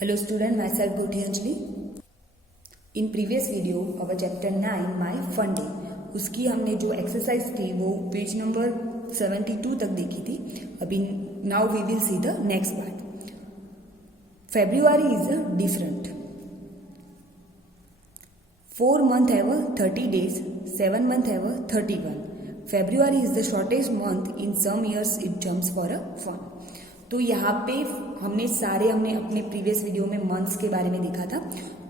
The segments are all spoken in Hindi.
Hello student, myself Goti Anjali. In previous video, our chapter 9 My Fun Day, उसकी हमने जो एक्सरसाइज थी वो पेज नंबर 72 तक देखी थी. अभी now we will see the next part. February is a different. 4 months have 30 days, 7 months have 31. February is the shortest month. In some years it jumps for a fun. तो यहाँ पे हमने अपने प्रीवियस वीडियो में मंथ्स के बारे में देखा था.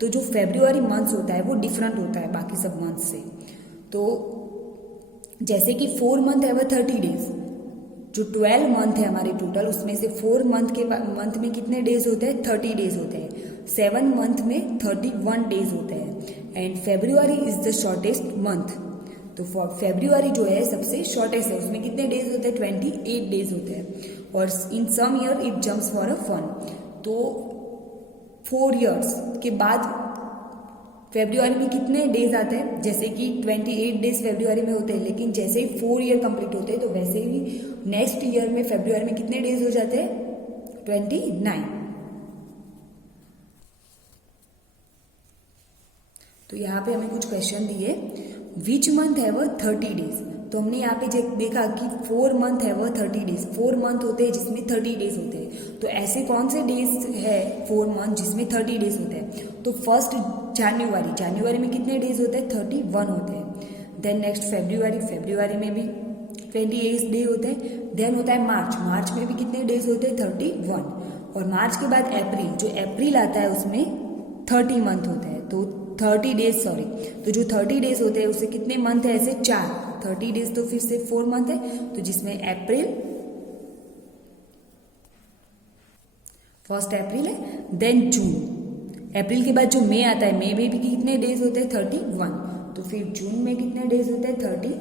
तो जो फेब्रुआरी मंथ्स होता है वो डिफरेंट होता है बाकी सब मंथ्स से. तो जैसे कि 4 मंथ है वो 30 डेज, जो 12 मंथ है हमारे टोटल उसमें से 4 मंथ में कितने डेज होते हैं? 30 डेज होते हैं. 7 मंथ में 31 डेज होते हैं. And February is the shortest month. तो फेब्रुआरी जो है सबसे शॉर्टेस्ट है, उसमें कितने डेज होते हैं? 28 डेज होते हैं. और in some year it jumps for a fun. तो 4 ईयर्स के बाद फेब्रुआरी में कितने डेज आते हैं? जैसे कि 28 डेज फेब्रुआरी में होते हैं, लेकिन जैसे ही 4 ईयर कंप्लीट होते हैं तो वैसे ही नेक्स्ट ईयर में फेब्रुआरी में कितने डेज हो जाते हैं? 29. तो यहाँ पे हमें कुछ क्वेश्चन दिए. विच मंथ है वो 30 डेज. तो हमने यहाँ पे देखा कि 4 मंथ है वो 30 डेज. 4 मंथ होते हैं जिसमें 30 डेज होते हैं. तो ऐसे कौन से डेज है 4 मंथ जिसमें 30 डेज होते हैं? तो फर्स्ट जनवरी में कितने डेज होते हैं? 31 होते हैं. देन नेक्स्ट फेब्रुआरी में भी 28 डे होते हैं. देन होता है मार्च में भी कितने डेज होते हैं? 31. और मार्च के बाद अप्रैल आता है उसमें 30 मंथ होते हैं. तो 30 डेज तो जो 30 डेज होते हैं उससे कितने मंथ है? ऐसे 4. 30 डेज तो फिर से 4 मंथ है. तो जिसमें फर्स्ट अप्रैल है. देन जून. अप्रैल के बाद जो मई आता है, मई में भी कितने डेज होते हैं? 31. तो फिर जून में कितने डेज होते हैं? 30.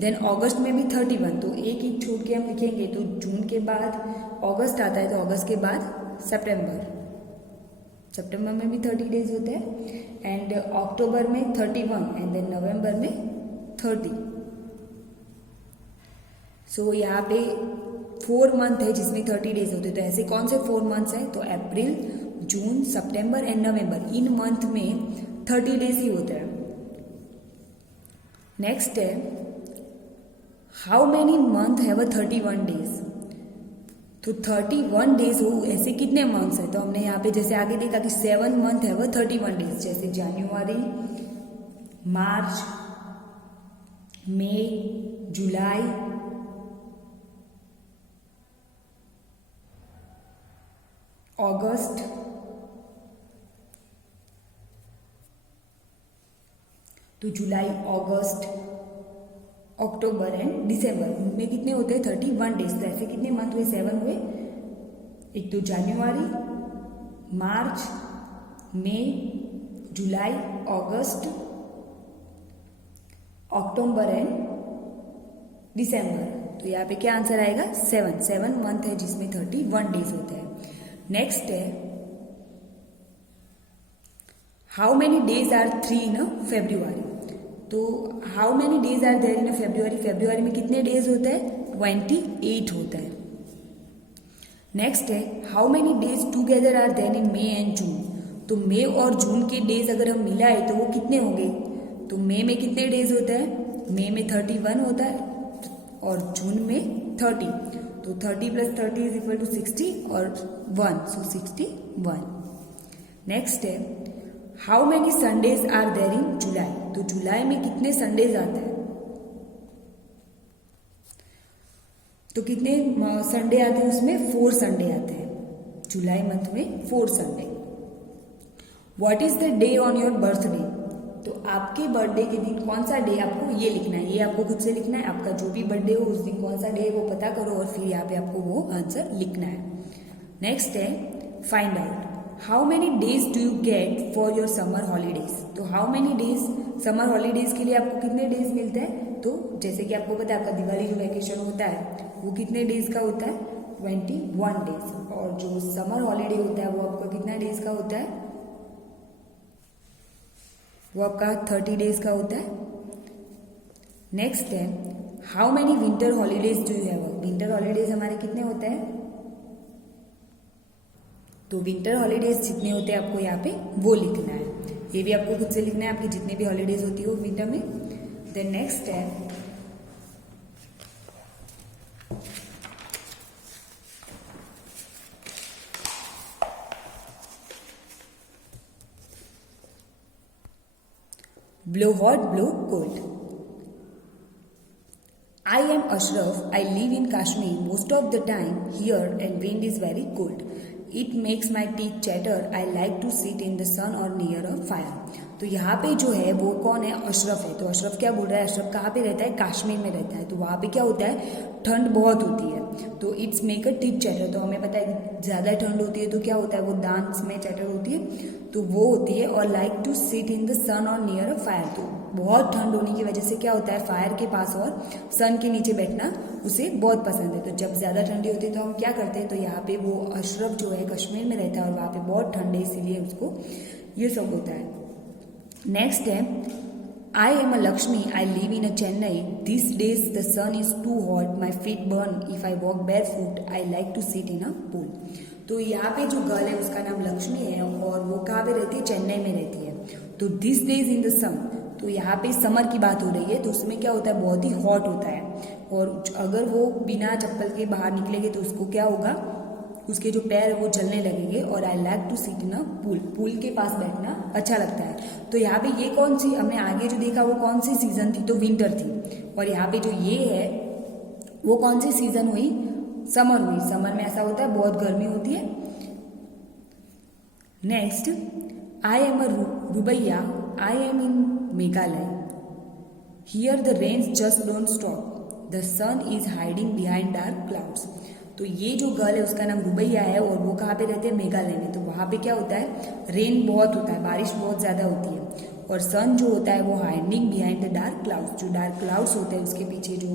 देन अगस्त में भी 31. तो एक छोड़ के हम लिखेंगे. तो जून के बाद अगस्त आता है, तो अगस्त के बाद सितंबर में भी 30 डेज होते हैं. एंड अक्टूबर में 31. एंड देन नवंबर में 30. सो यहाँ पे 4 मंथ है जिसमें 30 डेज होते हैं. तो ऐसे कौन से 4 मंथ्स हैं? तो अप्रैल, जून, सितंबर एंड नवंबर. इन मंथ में 30 डेज ही होते हैं. नेक्स्ट है how many month have 31 days. तो 31 डेज हो ऐसे कितने मंथ्स है? तो हमने यहाँ पे जैसे आगे देखा कि 7 मंथ है वो 31 डेज. जैसे जनवरी, मार्च, मई, जुलाई, अगस्त, तो जुलाई, अगस्त, अक्टूबर एंड दिसंबर, उनमें कितने होते हैं? 31 डेज. तो ऐसे कितने मंथ हुए? 7 हुए. एक तो जनवरी, मार्च, मई, जुलाई, अगस्त, अक्टूबर एंड दिसंबर. तो यहाँ पे क्या आंसर आएगा? 7 मंथ है जिसमें 31 डेज होते हैं. नेक्स्ट है how many days are 3 in February. तो how many days are there in February में कितने डेज होते हैं? 28 होता है. नेक्स्ट है how many days together are there in May and June. तो मई और जून के डेज अगर हम मिलाए तो वो कितने होंगे? तो मई में कितने डेज होते हैं? मई में 31 होता है और जून में 30. तो 30 + 30 = 60 और 1, सो 61. नेक्स्ट है how many Sundays are there in July. तो जुलाई में कितने संडेज आते हैं? तो कितने संडे आते हैं? उसमें 4 संडे आते हैं. जुलाई मंथ में 4 Sunday. What is the day on your birthday. तो आपके बर्थडे के दिन कौन सा डे? आपको ये लिखना है, ये आपको खुद से लिखना है. आपका जो भी बर्थडे हो उस दिन कौन सा डे है वो पता करो और फिर यहाँ पे आपको वो आंसर लिखना है. नेक्स्ट है find out how many days do you get for your summer holidays. तो how many days summer holidays के लिए आपको कितने डेज मिलते हैं? तो जैसे कि आपको पता है आपका दिवाली जो वैकेशन होता है वो कितने डेज का होता है? 21 डेज. और जो समर हॉलीडे होता है वो आपका कितना डेज का होता है? वो आपका 30 डेज का होता है. नेक्स्ट है how many winter holidays do you have. Winter holidays हमारे कितने होते हैं? तो विंटर हॉलीडेज जितने होते हैं आपको यहाँ पे वो लिखना है, ये भी आपको खुद से लिखना है, आपकी जितनी भी हॉलीडेज होती हो विंटर में। देन नेक्स्ट है blow hot, blow cold. I am Ashraf. I live in Kashmir most of the time here and wind is very cold. It makes my teeth chatter. I like to sit in the sun or near a fire. तो यहाँ पे जो है वो कौन है? अशरफ है। तो अशरफ क्या बोल रहा है? अशरफ कहाँ पे रहता है? कश्मीर में रहता है। तो वहाँ पे क्या होता है? ठंड बहुत होती है। तो it's make a teeth chatter. तो हमें पता है कि ज़्यादा ठंड होती है तो क्या होता है? वो दांत में चैटर होती है, तो वो होती है। और like to sit in the sun और नियर अ फायर। तो बहुत ठंड होने की वजह से क्या होता है? फायर के पास और सन के नीचे बैठना उसे बहुत पसंद है। तो जब ज़्यादा ठंडी होती है तो हम क्या करते हैं? तो यहाँ पे वो अशरफ जो है कश्मीर में रहता है और वहाँ पे बहुत ठंड है, इसीलिए उसको ये सब होता है। नेक्स्ट है I am a Lakshmi, I live in a Chennai, this days the sun is too hot, my feet burn if I walk bare foot, I like to sit in a pool. तो यहाँ पे जो गर्ल है उसका नाम लक्ष्मी है और वो कहाँ पे रहती है? चेन्नई में रहती है। तो दिस डेज इन द सन, तो यहाँ पे समर की बात हो रही है, तो उसमें क्या होता है? बहुत ही हॉट होता है और अगर वो बिना चप्पल के बाहर निकलेंगे तो उसको क्या होगा? उसके जो पैर है वो जलने लगेंगे। और I like to sit in a pool, pool के पास बैठना अच्छा लगता है। तो यहाँ पे ये कौन सी हमने आगे जो देखा वो कौन सी सीजन थी? तो विंटर थी। और यहाँ पे जो ये है वो कौन सी सीजन हुई? समर हुई। समर में ऐसा होता है बहुत गर्मी होती है। Next I am a Rubaiya, I am in Meghalaya, here the rains just don't stop, the sun is hiding behind dark clouds. तो ये जो गर्ल है उसका नाम रुबैया है और वो कहाँ पे रहते हैं? मेघालय में। तो वहाँ पे क्या होता है? रेन बहुत होता है, बारिश बहुत ज़्यादा होती है। और सन जो होता है वो hiding behind the dark clouds, जो डार्क क्लाउड्स होते हैं उसके पीछे जो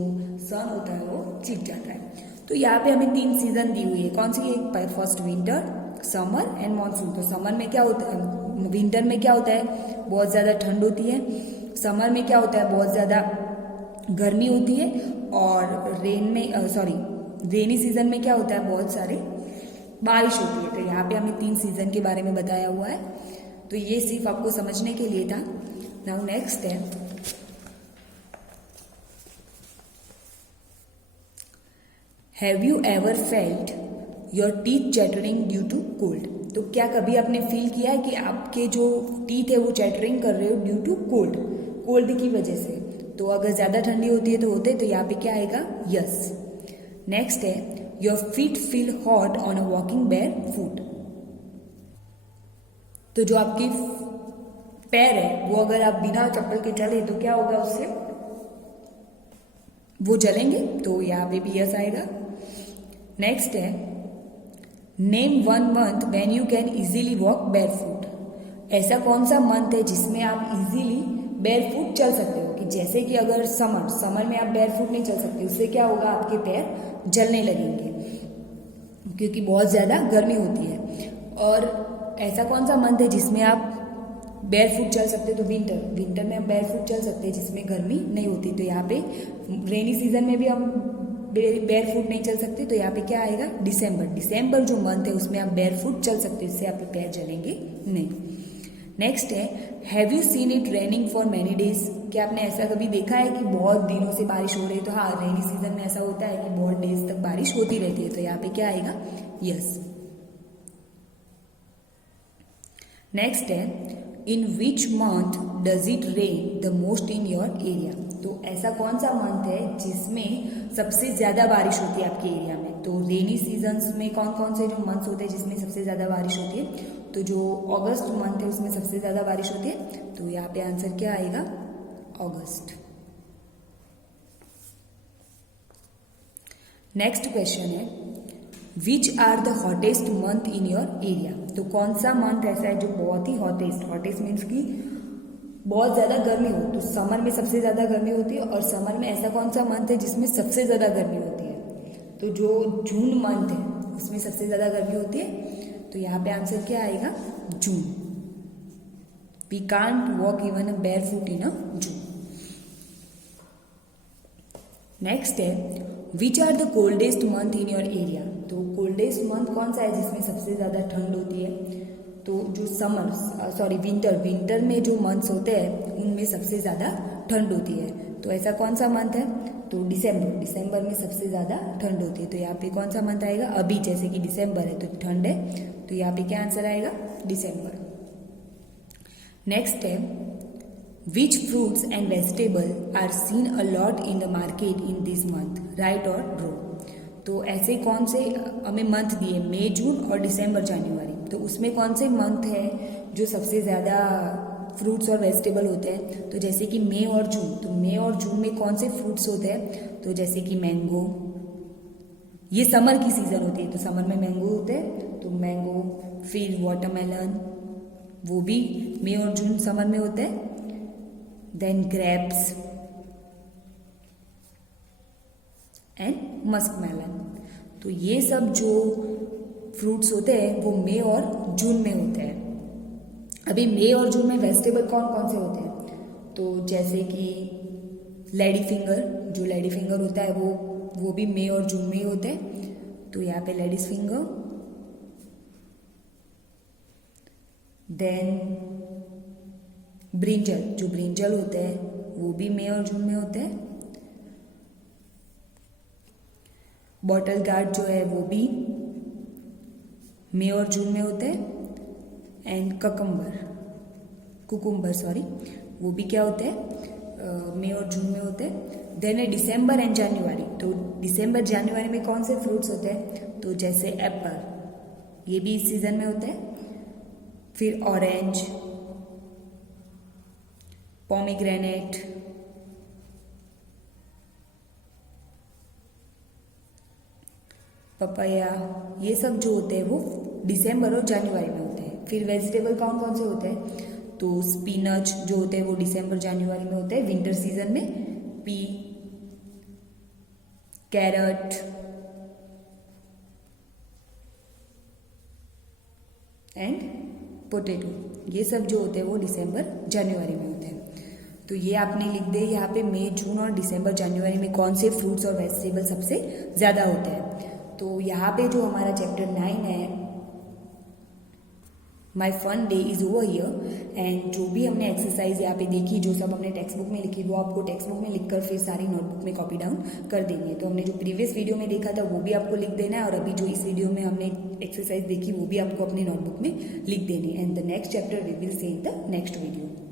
सन होता है वो छिप जाता है। तो यहाँ पे हमें 3 सीजन दी हुई है। कौन सी? एक first winter, summer and monsoon. तो समर में क्या होता है? विंटर में क्या होता है? बहुत ज़्यादा ठंड होती है। समर में क्या होता है? बहुत ज़्यादा गर्मी होती है। और रेनी सीजन में क्या होता है? बहुत सारी बारिश होती है। तो यहाँ पे हमें 3 सीजन के बारे में बताया हुआ है। तो ये सिर्फ आपको समझने के लिए था। नाउ नेक्स्ट है have you ever felt your teeth chattering due to cold. तो क्या कभी आपने फील किया है कि आपके जो टीथ है वो चैटरिंग कर रहे हो ड्यू टू कोल्ड, कोल्ड की वजह से? तो अगर ज़्यादा ठंडी होती है तो होते, तो यहाँ पे क्या आएगा? यस। नेक्स्ट है your feet feel hot on a walking bear foot. तो जो आपकी पैर है वो अगर आप बिना चप्पल के चले तो क्या होगा? उससे वो जलेंगे। तो यहाँ पे भी यस आएगा। नेक्स्ट है name one month when you can easily walk bare foot. ऐसा कौन सा मंथ है जिसमें आप इजीली बेयर फुट चल सकते हो? कि जैसे कि अगर समर में आप बेयर फुट नहीं चल सकते, उससे क्या होगा? आपके पैर जलने लगेंगे क्योंकि बहुत ज़्यादा गर्मी होती है। और ऐसा कौन सा मंथ है जिसमें आप बेयर फुट चल सकते हो? तो विंटर में आप बेयर फुट चल सकते हैं जिसमें गर्मी नहीं होती। तो यहाँ पे रेनी सीजन में भी हम बेयर फुट नहीं चल सकते। तो यहाँ पे क्या आएगा? दिसंबर जो मंथ है उसमें आप बेयर फुट चल सकते हो, इससे आपके पैर जलेंगे नहीं। नेक्स्ट है have you seen it raining for many days. क्या आपने ऐसा कभी देखा है कि बहुत दिनों से बारिश हो रही है? तो हाँ, रेनी सीजन में ऐसा होता है कि बहुत डेज तक बारिश होती रहती है। तो यहाँ पे क्या आएगा? यस। नेक्स्ट है in which month does it rain the most in your area. तो ऐसा कौन सा मंथ है जिसमें सबसे ज़्यादा बारिश होती है आपके एरिया में? तो रेनी सीजन्स में कौन कौन से जो मंथ्स होते हैं जिसमें सबसे ज़्यादा बारिश होती है? तो जो अगस्त मंथ है उसमें सबसे ज़्यादा बारिश होती है। तो यहाँ पे आंसर क्या आएगा? अगस्त। नेक्स्ट क्वेश्चन है which are the hottest month in your area. तो कौन सा मंथ ऐसा है जो बहुत ही हॉटेस्ट मीन्स की बहुत ज़्यादा गर्मी हो? तो समर में सबसे ज़्यादा गर्मी होती है। और समर में ऐसा कौन सा मंथ है जिसमें सबसे ज़्यादा गर्मी होती है? तो जो जून मंथ है उसमें सबसे ज़्यादा गर्मी होती है। तो यहाँ पे आंसर क्या आएगा? जून। We can't walk even a bare foot in a June. Next है which are the coldest month in your area. तो कोल्डेस्ट मंथ कौन सा है जिसमें सबसे ज़्यादा ठंड होती है? तो जो विंटर में जो मंथ्स होते हैं उनमें सबसे ज़्यादा ठंड होती है। तो ऐसा कौन सा मंथ है? तो दिसंबर में सबसे ज़्यादा ठंड होती है। तो यहाँ पे कौन सा मंथ आएगा? अभी जैसे कि दिसंबर है तो ठंड है, तो यहाँ पे क्या आंसर आएगा? दिसंबर। नेक्स्ट है, which fruits and vegetable are seen a lot in the market in this month, write और ड्रॉ? तो ऐसे कौन से हमें मंथ दिए, मई, जून और दिसंबर, जनवरी, तो उसमें कौन से मंथ है जो सबसे ज़्यादा फ्रूट्स और वेजिटेबल होते हैं? तो जैसे कि मई और जून, तो मई और जून में कौन से फ्रूट्स होते हैं? तो जैसे कि मैंगो, ये समर की सीजन होती है तो समर में मैंगो होते हैं, तो मैंगो, फिर वाटरमेलन, वो भी मई और जून समर में होते हैं। Then grapes and muskmelon. तो ये सब जो फ्रूट्स होते हैं वो मई और जून में होते हैं। अभी मई और जून में वेजिटेबल कौन कौन से होते हैं? तो जैसे कि लेडी फिंगर होता है वो भी मई और जून में ही होते हैं, तो यहाँ पे लेडीज फिंगर। देन ब्रिंजल होते हैं वो भी मई और जून में होते हैं। बॉटल गार्ड जो है वो भी मई और जून में होते हैं। एंड कुकुम्बर वो भी क्या होते हैं? मई और जून में होते हैं। देन है दिसंबर एंड जनवरी। तो दिसंबर जनवरी में कौन से फ्रूट्स होते हैं? तो जैसे एप्पल, ये भी इस सीजन में होते हैं। फिर ऑरेंज, पोमीग्रेनेट, पपाया, ये सब जो होते हैं वो दिसंबर और जनवरी में होते हैं। फिर वेजिटेबल कौन कौन से होते हैं? तो स्पिनच जो होते हैं वो दिसंबर जनवरी में होते हैं विंटर सीजन में। पी, कैरट एंड पोटैटो, ये सब जो होते हैं वो दिसंबर जनवरी में होते हैं। तो ये आपने लिख दे यहाँ पे मई, जून और दिसंबर जनवरी में कौन से फ्रूट्स और वेजिटेबल सबसे ज़्यादा होते हैं। तो यहाँ पे जो हमारा चैप्टर 9 है, my fun day is over here. And जो भी हमने एक्सरसाइज यहाँ पे देखी, जो सब हमने टेक्स्ट बुक में लिखी, वो आपको टेक्स्ट बुक में लिखकर फिर सारी नोटबुक में कॉपी डाउन कर देंगे। तो हमने जो प्रीवियस वीडियो में देखा था वो भी आपको लिख देना है, और अभी जो इस वीडियो में हमने एक्सरसाइज देखी वो भी आपको अपनी नोटबुक में लिख देनी है। And the next chapter we will see in the next video.